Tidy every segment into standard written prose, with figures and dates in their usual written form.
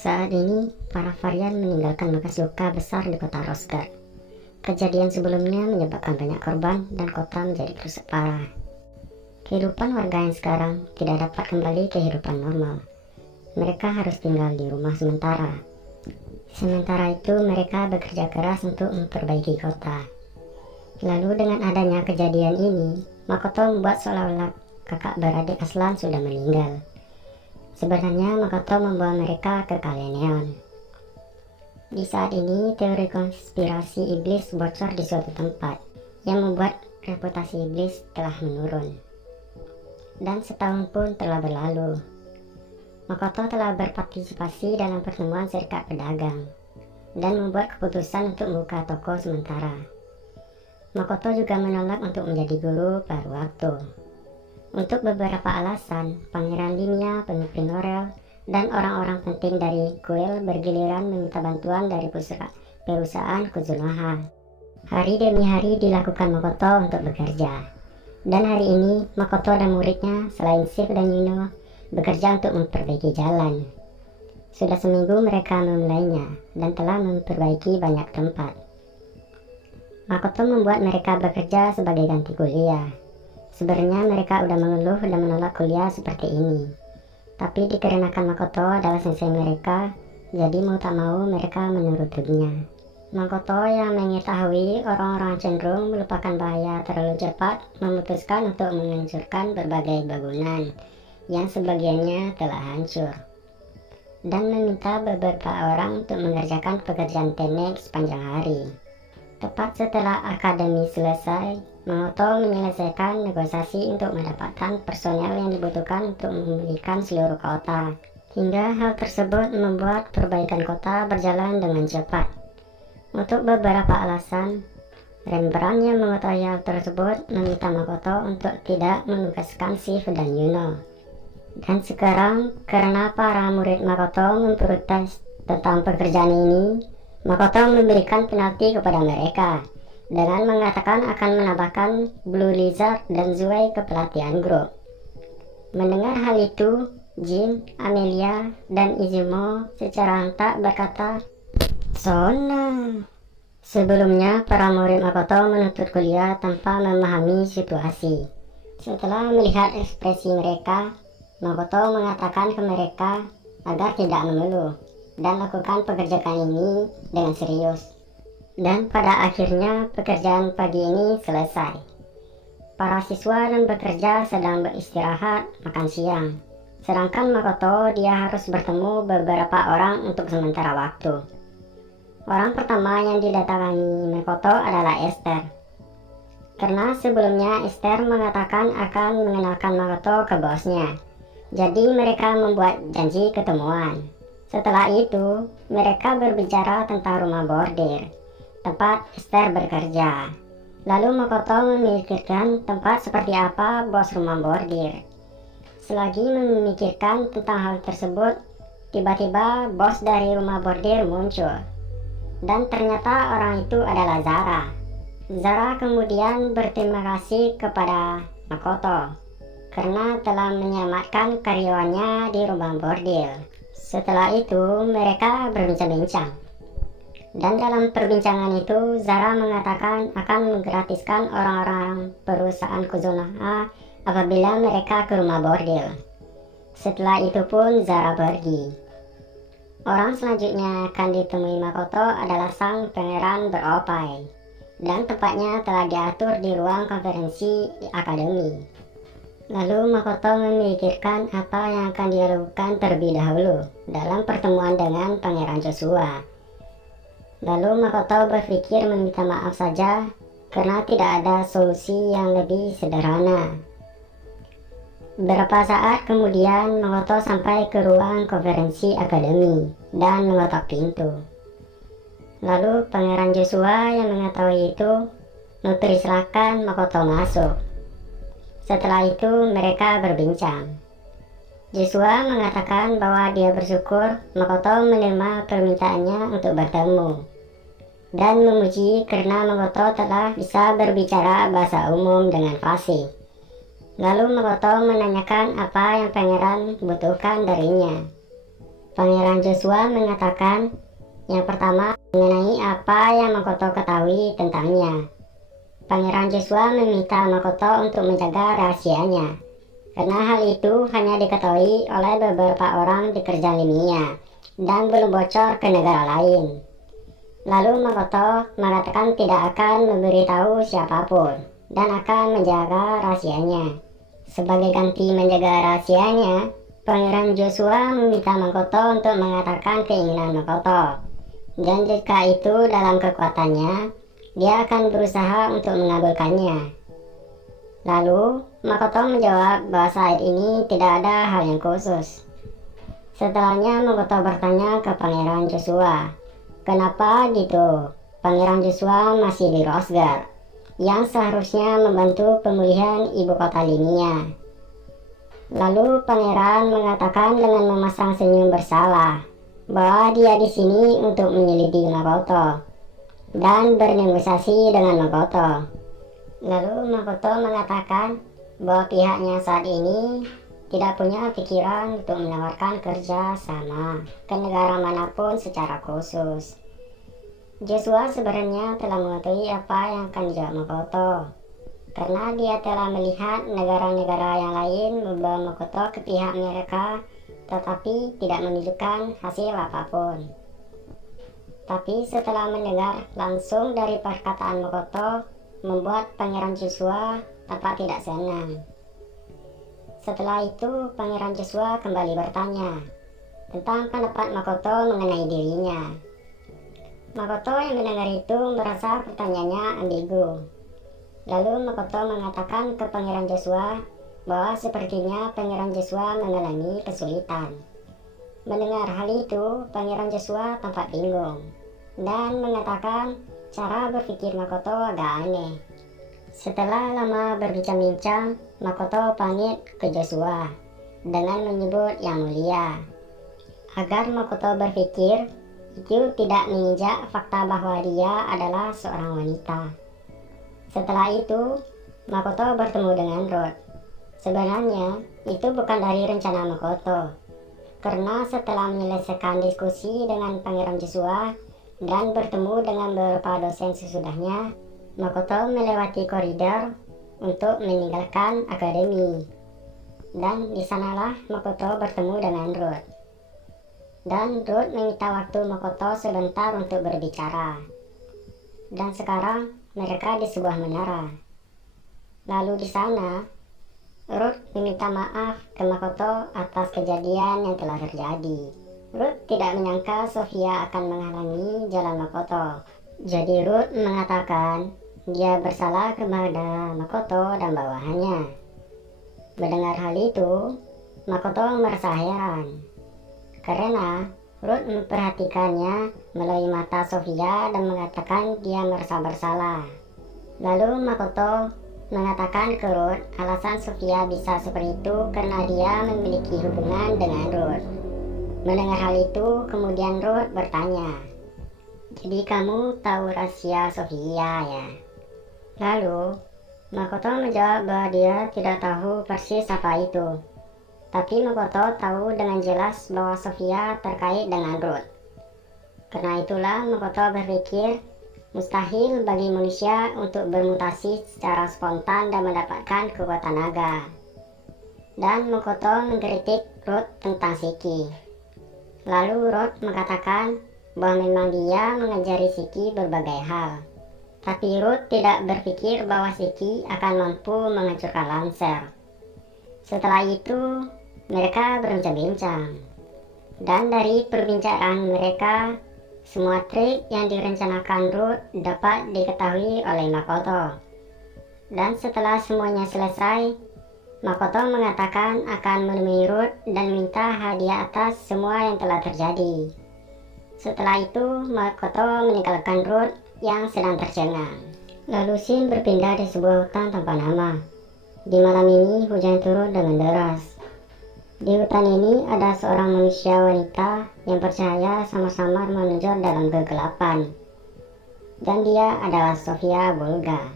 Saat ini, para varian meninggalkan bekas luka besar di kota Rosgard. Kejadian sebelumnya menyebabkan banyak korban dan kota menjadi rusak parah. Kehidupan warga yang sekarang tidak dapat kembali ke kehidupan normal. Mereka harus tinggal di rumah sementara. Sementara itu, mereka bekerja keras untuk memperbaiki kota. Lalu dengan adanya kejadian ini, Makoto membuat seolah-olah kakak beradik Aslan sudah meninggal. Sebenarnya Makoto membawa mereka ke Kalenion. Di saat ini, teori konspirasi iblis bocor di suatu tempat, yang membuat reputasi iblis telah menurun. Dan setahun pun telah berlalu. Makoto telah berpartisipasi dalam pertemuan serikat pedagang, dan membuat keputusan untuk membuka toko sementara. Makoto juga menolak untuk menjadi guru paruh waktu. Untuk beberapa alasan, Pangeran Limia, pemimpin Norel, dan orang-orang penting dari kuil bergiliran meminta bantuan dari perusahaan Kuzunoha. Hari demi hari dilakukan Makoto untuk bekerja. Dan hari ini, Makoto dan muridnya, selain Sif dan Yuno, bekerja untuk memperbaiki jalan. Sudah seminggu mereka memulainya, dan telah memperbaiki banyak tempat. Makoto membuat mereka bekerja sebagai ganti kuliah. Sebenarnya mereka udah mengeluh dan menolak kuliah seperti ini. Tapi dikarenakan Makoto adalah sensei mereka, jadi mau tak mau mereka menurutinya. Makoto yang mengetahui orang-orang cenderung melupakan bahaya terlalu cepat, memutuskan untuk menghancurkan berbagai bangunan yang sebagiannya telah hancur. Dan meminta beberapa orang untuk mengerjakan pekerjaan teknik sepanjang hari. Tepat setelah akademi selesai, Makoto menyelesaikan negosiasi untuk mendapatkan personel yang dibutuhkan untuk memulihkan seluruh kota. Hingga hal tersebut membuat perbaikan kota berjalan dengan cepat. Untuk beberapa alasan, Rembrandt yang mengetahui hal tersebut meminta Makoto untuk tidak menugaskan Sif dan Yuno. Dan sekarang, karena para murid Makoto memprotes tentang pekerjaan ini, Makoto memberikan penalti kepada mereka dengan mengatakan akan menambahkan Blue Lizard dan Zuei ke pelatihan grup. Mendengar hal itu, Jin, Amelia, dan Izumo secara hentak berkata, "Sona." Sebelumnya, para murid Makoto menuntut kuliah tanpa memahami situasi. Setelah melihat ekspresi mereka, Makoto mengatakan ke mereka agar tidak mengeluh dan lakukan pekerjaan ini dengan serius. Dan pada akhirnya pekerjaan pagi ini selesai. Para siswa dan pekerja sedang beristirahat makan siang. Sedangkan Makoto dia harus bertemu beberapa orang untuk sementara waktu. Orang pertama yang didatangi Makoto adalah Esther. Karena sebelumnya Esther mengatakan akan mengenalkan Makoto ke bosnya. Jadi mereka membuat janji ketemuan. Setelah itu, mereka berbicara tentang rumah bordir, tempat Esther bekerja. Lalu Makoto memikirkan tempat seperti apa bos rumah bordir. Selagi memikirkan tentang hal tersebut, tiba-tiba bos dari rumah bordir muncul. Dan ternyata orang itu adalah Zara. Zara kemudian berterima kasih kepada Makoto karena telah menyelamatkan karyawannya di rumah bordil. Setelah itu, mereka berbincang-bincang. Dan dalam perbincangan itu, Zara mengatakan akan menggratiskan orang-orang perusahaan Kuzunoha apabila mereka ke rumah bordil. Setelah itu pun Zara pergi. Orang selanjutnya akan ditemui Makoto adalah sang pangeran beropai. Dan tempatnya telah diatur di ruang konferensi akademi. Lalu Makoto memikirkan apa yang akan dia lakukan terlebih dahulu dalam pertemuan dengan Pangeran Joshua. Lalu Makoto berpikir meminta maaf saja karena tidak ada solusi yang lebih sederhana. Beberapa saat kemudian Makoto sampai ke ruang konferensi akademi dan mengetok pintu. Lalu Pangeran Joshua yang mengetahui itu mempersilahkan Makoto masuk. Setelah itu mereka berbincang. Joshua mengatakan bahwa dia bersyukur Makoto menerima permintaannya untuk bertemu dan memuji karena Makoto telah bisa berbicara bahasa umum dengan fasih. Lalu Makoto menanyakan apa yang pangeran butuhkan darinya. Pangeran Joshua mengatakan yang pertama mengenai apa yang Makoto ketahui tentangnya. Pangeran Joshua meminta Makoto untuk menjaga rahasianya, karena hal itu hanya diketahui oleh beberapa orang di kerajaan Limia dan belum bocor ke negara lain. Lalu Makoto mengatakan tidak akan memberitahu siapapun dan akan menjaga rahasianya. Sebagai ganti menjaga rahasianya, Pangeran Joshua meminta Makoto untuk mengatakan keinginan Makoto. Dan jika itu dalam kekuatannya, dia akan berusaha untuk mengabulkannya. Lalu, Makoto menjawab bahwa saat ini tidak ada hal yang khusus. Setelahnya, Makoto bertanya ke Pangeran Joshua, kenapa gitu? Pangeran Joshua masih di Rosgar, yang seharusnya membantu pemulihan ibu kota Limia. Lalu Pangeran mengatakan dengan memasang senyum bersalah bahwa dia di sini untuk menyelidiki Makoto dan bernegosiasi dengan Makoto. Lalu Makoto mengatakan bahwa pihaknya saat ini tidak punya pikiran untuk menawarkan kerja sama ke negara manapun secara khusus. Joshua sebenarnya telah mengetahui apa yang akan dijawab Makoto, karena dia telah melihat negara-negara yang lain membawa Makoto ke pihak mereka, tetapi tidak menunjukkan hasil apapun. Tapi setelah mendengar langsung dari perkataan Makoto, membuat Pangeran Joshua tampak tidak senang. Setelah itu, Pangeran Joshua kembali bertanya tentang pendapat Makoto mengenai dirinya. Makoto yang mendengar itu merasa pertanyaannya ambigu. Lalu Makoto mengatakan ke Pangeran Joshua bahwa sepertinya Pangeran Joshua mengalami kesulitan. Mendengar hal itu, Pangeran Joshua tampak bingung dan mengatakan cara berpikir Makoto agak aneh. Setelah lama berbincang-bincang, Makoto pamit ke Joshua dengan menyebut yang mulia, agar Makoto berpikir itu tidak menginjak fakta bahwa dia adalah seorang wanita. Setelah itu, Makoto bertemu dengan Roth. Sebenarnya, itu bukan dari rencana Makoto, karena setelah menyelesaikan diskusi dengan Pangeran Joshua dan bertemu dengan beberapa dosen sesudahnya, Makoto melewati koridor untuk meninggalkan akademi. Dan di sanalah Makoto bertemu dengan Roth. Dan Roth meminta waktu Makoto sebentar untuk berbicara. Dan sekarang mereka di sebuah menara. Lalu di sana, Roth meminta maaf ke Makoto atas kejadian yang telah terjadi. Roth tidak menyangka Sofia akan menghalangi jalan Makoto. Jadi Roth mengatakan dia bersalah kepada Makoto dan bawahannya. Mendengar hal itu, Makoto merasa heran, karena Roth memperhatikannya melalui mata Sofia dan mengatakan dia merasa bersalah. Lalu Makoto mengatakan ke Roth alasan Sofia bisa seperti itu karena dia memiliki hubungan dengan Roth. Mendengar hal itu, kemudian Roth bertanya, jadi kamu tahu rahasia Sofia ya? Lalu Makoto menjawab bahwa dia tidak tahu persis apa itu. Tapi Makoto tahu dengan jelas bahwa Sofia terkait dengan Roth. Karena itulah Makoto berpikir mustahil bagi manusia untuk bermutasi secara spontan dan mendapatkan kekuatan naga. Dan Makoto mengkritik Roth tentang Shiki. Lalu Roth mengatakan bahwa memang dia mengajari Shiki berbagai hal. Tapi Roth tidak berpikir bahwa Shiki akan mampu menghancurkan Lancer. Setelah itu, mereka berbincang-bincang. Dan dari perbincangan mereka, semua trik yang direncanakan Roth dapat diketahui oleh Makoto. Dan setelah semuanya selesai, Makoto mengatakan akan menemui Roth dan minta hadiah atas semua yang telah terjadi. Setelah itu, Makoto meninggalkan Roth yang sedang tercengang. Lalu Shin berpindah di sebuah hutan tanpa nama. Di malam ini hujan turun dengan deras. Di hutan ini ada seorang manusia wanita yang percaya sama-sama menonjol dalam kegelapan. Dan dia adalah Sofia Bolga,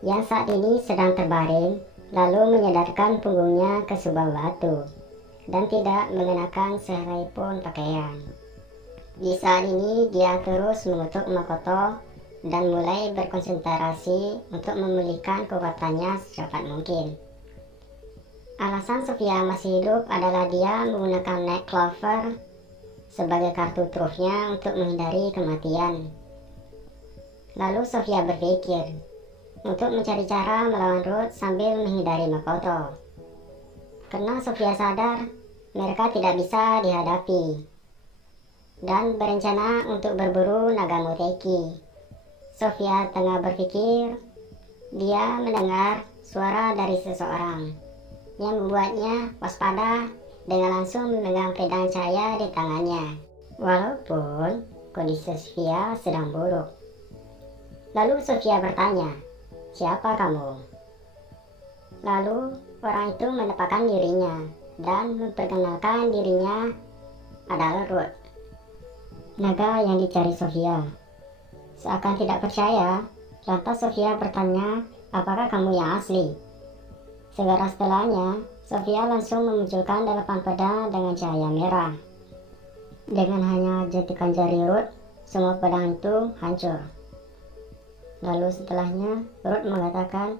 yang saat ini sedang terbaring, lalu menyadarkan punggungnya ke sebuah batu. dan tidak mengenakan sehelai pun pakaian. Di saat ini dia terus mengutuk Makoto dan mulai berkonsentrasi untuk memulihkan kekuatannya secepat mungkin. Alasan Sofia masih hidup adalah dia menggunakan Night Clover sebagai kartu trufnya untuk menghindari kematian. Lalu Sofia berpikir untuk mencari cara melawan Ruth sambil menghindari Makoto. Karena Sofia sadar mereka tidak bisa dihadapi dan berencana untuk berburu naga Muteki. Sofia tengah berpikir, dia mendengar suara dari seseorang yang membuatnya waspada dengan langsung memegang pedang cahaya di tangannya, walaupun kondisi Sofia sedang buruk. Lalu Sofia bertanya, "Siapa kamu?" Lalu orang itu menampakkan dirinya dan memperkenalkan dirinya adalah Ruth, naga yang dicari Sofia. Seakan tidak percaya, lantas Sofia bertanya, "Apakah kamu yang asli?" Segera setelahnya, Sofia langsung memunculkan 8 pedang dengan cahaya merah. Dengan hanya jentikan jari Ruth, semua pedang itu hancur. Lalu setelahnya, Ruth mengatakan,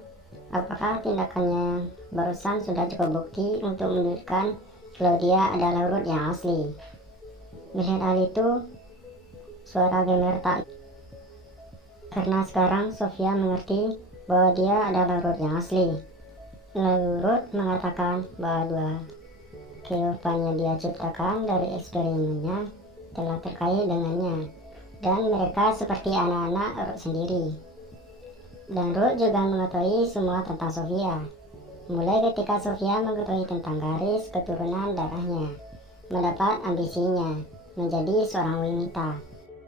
apakah tindakannya barusan sudah cukup bukti untuk menunjukkan kalau dia adalah Ruth yang asli. Melihat hal itu, suara Gamer tak. Karena sekarang Sofia mengerti bahwa dia adalah Ruth yang asli. Lalu Ruth mengatakan bahwa dua kehidupan yang dia ciptakan dari eksperimennya telah terkait dengannya, dan mereka seperti anak-anak Ruth sendiri. Dan Ruth juga mengetahui semua tentang Sofia, mulai ketika Sofia mengetahui tentang garis keturunan darahnya, mendapat ambisinya menjadi seorang wanita.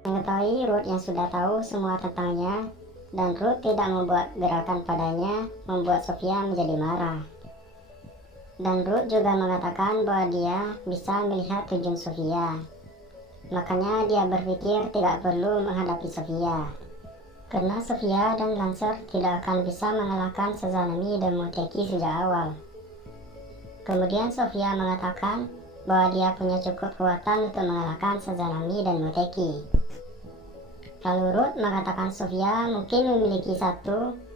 Mengetahui Ruth yang sudah tahu semua tentangnya, dan Ruth tidak membuat gerakan padanya membuat Sofia menjadi marah. Dan Ruth juga mengatakan bahwa dia bisa melihat tujuan Sofia. Makanya dia berpikir tidak perlu menghadapi Sofia, karena Sofia dan Lancer tidak akan bisa mengalahkan Sazanami dan Muteki sejak awal. Kemudian Sofia mengatakan bahwa dia punya cukup kekuatan untuk mengalahkan Sazanami dan Muteki. Lalu Ruth mengatakan Sofia mungkin memiliki 1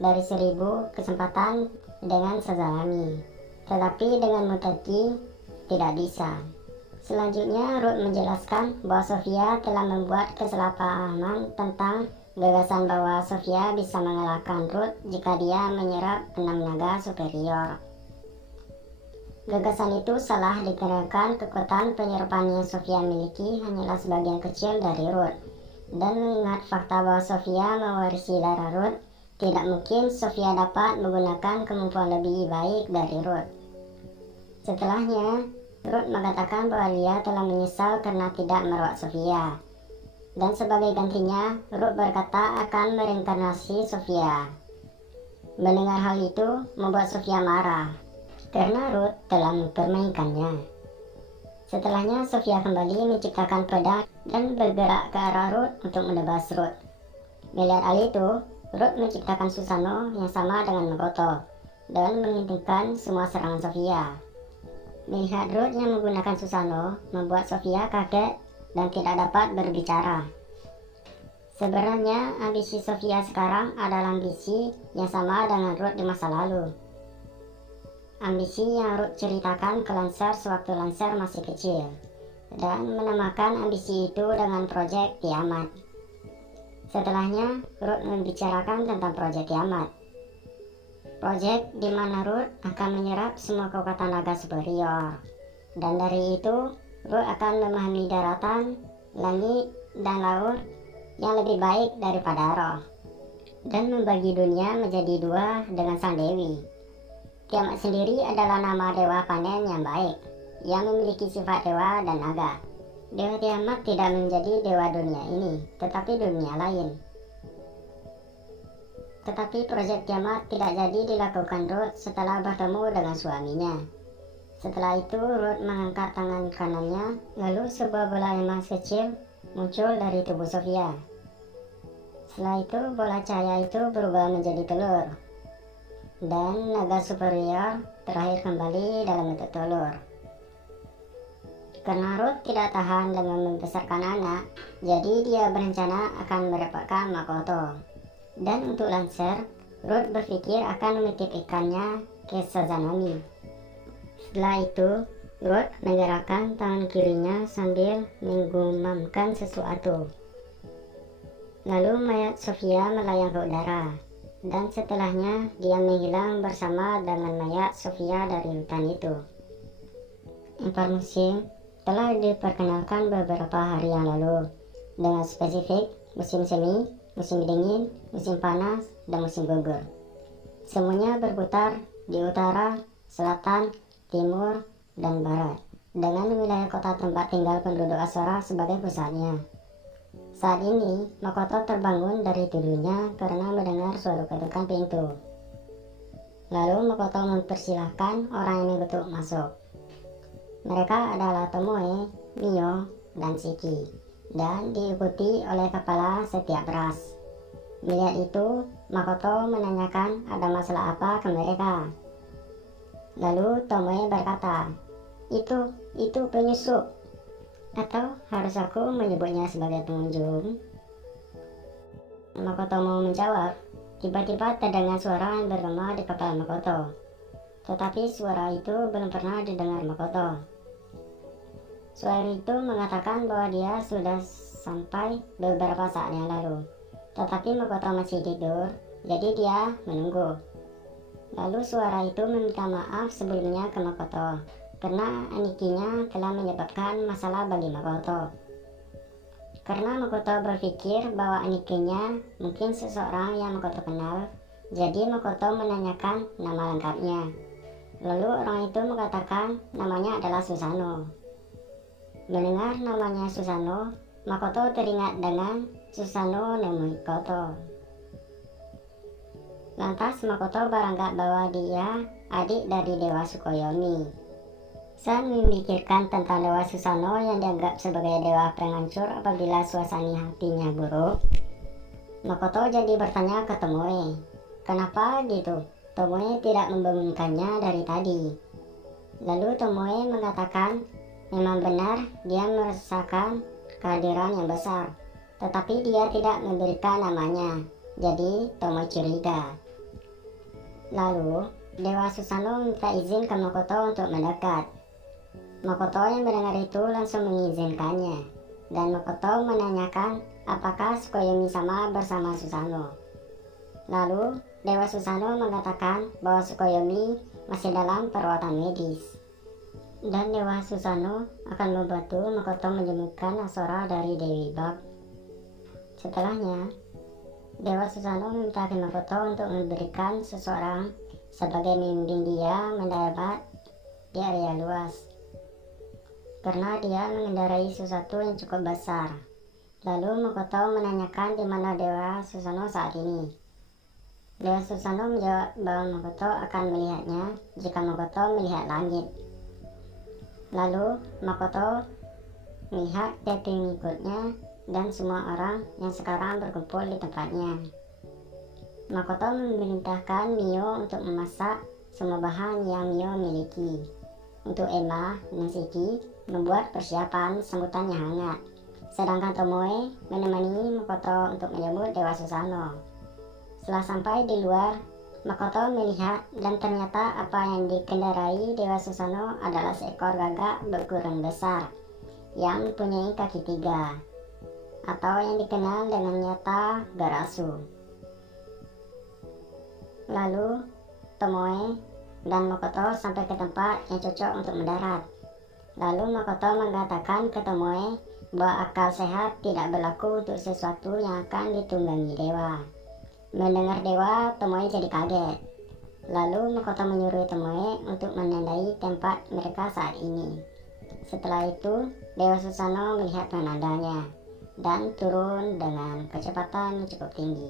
dari 1000 kesempatan dengan Sazanami, tetapi dengan Muteki tidak bisa. Selanjutnya Ruth menjelaskan bahwa Sofia telah membuat kesalahpahaman tentang gagasan bahwa Sofia bisa mengalahkan Ruth jika dia menyerap 6 naga superior. Gagasan itu salah dikarenakan kekuatan penyerapan yang Sofia miliki hanyalah sebagian kecil dari Ruth. Dan mengingat fakta bahwa Sofia mewarisi darah Ruth, tidak mungkin Sofia dapat menggunakan kemampuan lebih baik dari Ruth. Setelahnya, Ruth mengatakan bahwa dia telah menyesal karena tidak merawat Sofia. Dan sebagai gantinya, Ruth berkata akan mereinkarnasi Sofia. Mendengar hal itu membuat Sofia marah, karena Ruth telah mempermainkannya. Setelahnya Sofia kembali menciptakan pedang dan bergerak ke arah Ruth untuk menebas Ruth. Melihat hal itu, Ruth menciptakan Susanoo yang sama dengan Makoto dan menghentikan semua serangan Sofia. Melihat Ruth yang menggunakan Susanoo membuat Sofia kaget dan tidak dapat berbicara. Sebenarnya ambisi Sofia sekarang adalah ambisi yang sama dengan Ruth di masa lalu. Ambisi yang Ruth ceritakan ke Lancer sewaktu Lancer masih kecil, dan menamakan ambisi itu dengan Proyek Tiamat. Setelahnya, Ruth membicarakan tentang Proyek Tiamat. Proyek di mana Ruth akan menyerap semua kekuatan naga superior, dan dari itu Ruth akan memahami daratan, langit, dan laut yang lebih baik daripada roh, dan membagi dunia menjadi 2 dengan Sang Dewi. Tiamat sendiri adalah nama dewa panen yang baik, yang memiliki sifat dewa dan naga. Dewa Tiamat tidak menjadi dewa dunia ini, tetapi dunia lain. Tetapi proyek Tiamat tidak jadi dilakukan Ruth setelah bertemu dengan suaminya. Setelah itu Ruth mengangkat tangan kanannya, lalu sebuah bola emas kecil muncul dari tubuh Sofia. Setelah itu bola cahaya itu berubah menjadi telur, dan naga superior terakhir kembali dalam bentuk telur. Karena Ruth tidak tahan dengan membesarkan anak, jadi dia berencana akan merepotkan Makoto. Dan untuk Lancer, Ruth berpikir akan menitipkannya ke Sazanami. Setelah itu, Ruth menggerakkan tangan kirinya sambil menggumamkan sesuatu. Lalu mayat Sofia melayang ke udara, dan setelahnya dia menghilang bersama dengan mayat Sofia dari hutan itu. 4 musim telah diperkenalkan beberapa hari yang lalu, dengan spesifik musim semi, musim dingin, musim panas, dan musim gugur. Semuanya berputar di utara, selatan, timur, dan barat, dengan wilayah kota tempat tinggal penduduk Asura sebagai pusatnya. Saat ini, Makoto terbangun dari tidurnya karena mendengar suara ketukan pintu. Lalu Makoto mempersilahkan orang yang mengetuk masuk. Mereka adalah Tomoe, Mio, dan Shiki, dan diikuti oleh kepala setiap ras. Melihat itu, Makoto menanyakan ada masalah apa ke mereka. Lalu Tomoe berkata, itu penyusup. Atau harus aku menyebutnya sebagai pengunjung? Makoto mau menjawab. Tiba-tiba terdengar suara yang bergema di kepala Makoto. Tetapi suara itu belum pernah didengar Makoto. Suara itu mengatakan bahwa dia sudah sampai beberapa saat yang lalu. Tetapi Makoto masih tidur, jadi dia menunggu. Lalu suara itu meminta maaf sebelumnya ke Makoto, karena anikinya telah menyebabkan masalah bagi Makoto. Karena Makoto berpikir bahwa anikinya mungkin seseorang yang Makoto kenal, jadi Makoto menanyakan nama lengkapnya. Lalu orang itu mengatakan namanya adalah Susanoo. Mendengar namanya Susanoo, Makoto teringat dengan Susanoo no Mikoto. Lantas Makoto beranggap bahwa dia adik dari Dewa Tsukuyomi. Saat memikirkan tentang Dewa Susanoo yang dianggap sebagai dewa penghancur apabila suasana hatinya buruk, Makoto jadi bertanya ke Tomoe, kenapa gitu Tomoe tidak membangunkannya dari tadi. Lalu Tomoe mengatakan memang benar dia merasakan kehadiran yang besar, tetapi dia tidak memberikan namanya, jadi Tomoe curiga. Lalu Dewa Susanoo minta izin ke Makoto untuk mendekat. Makoto yang mendengar itu langsung mengizinkannya, dan Makoto menanyakan apakah Tsukuyomi sama bersama Susanoo. Lalu Dewa Susanoo mengatakan bahwa Tsukuyomi masih dalam perawatan medis, dan Dewa Susanoo akan membantu Makoto menyembuhkan Asura dari Dewi Bab. Setelahnya, Dewa Susanoo meminta Makoto untuk memberikan seseorang sebagai membimbing dia mendarat di area luas, karena dia mengendarai sesuatu yang cukup besar. Lalu Makoto menanyakan di mana Dewa Susanoo saat ini. Dewa Susanoo menjawab bahwa Makoto akan melihatnya jika Makoto melihat langit. Lalu Makoto melihat ke pengikutnya dan semua orang yang sekarang berkumpul di tempatnya. Makoto memerintahkan Mio untuk memasak semua bahan yang Mio miliki. Untuk Emma dan Shiki membuat persiapan sambutan yang hangat. Sedangkan Tomoe menemani Makoto untuk menyambut Dewa Susanoo. Setelah sampai di luar, Makoto melihat dan ternyata apa yang dikendarai Dewa Susanoo adalah seekor gagak berukuran besar yang mempunyai kaki 3, atau yang dikenal dengan nyata Garasu. Lalu Tomoe dan Makoto sampai ke tempat yang cocok untuk mendarat. Lalu Makoto mengatakan ke Tomoe bahwa akal sehat tidak berlaku untuk sesuatu yang akan ditunggangi dewa. Mendengar dewa, Tomoe jadi kaget. Lalu Makoto menyuruh Tomoe untuk menandai tempat mereka saat ini. Setelah itu, Dewa Susanoo melihat penandanya dan turun dengan kecepatan yang cukup tinggi.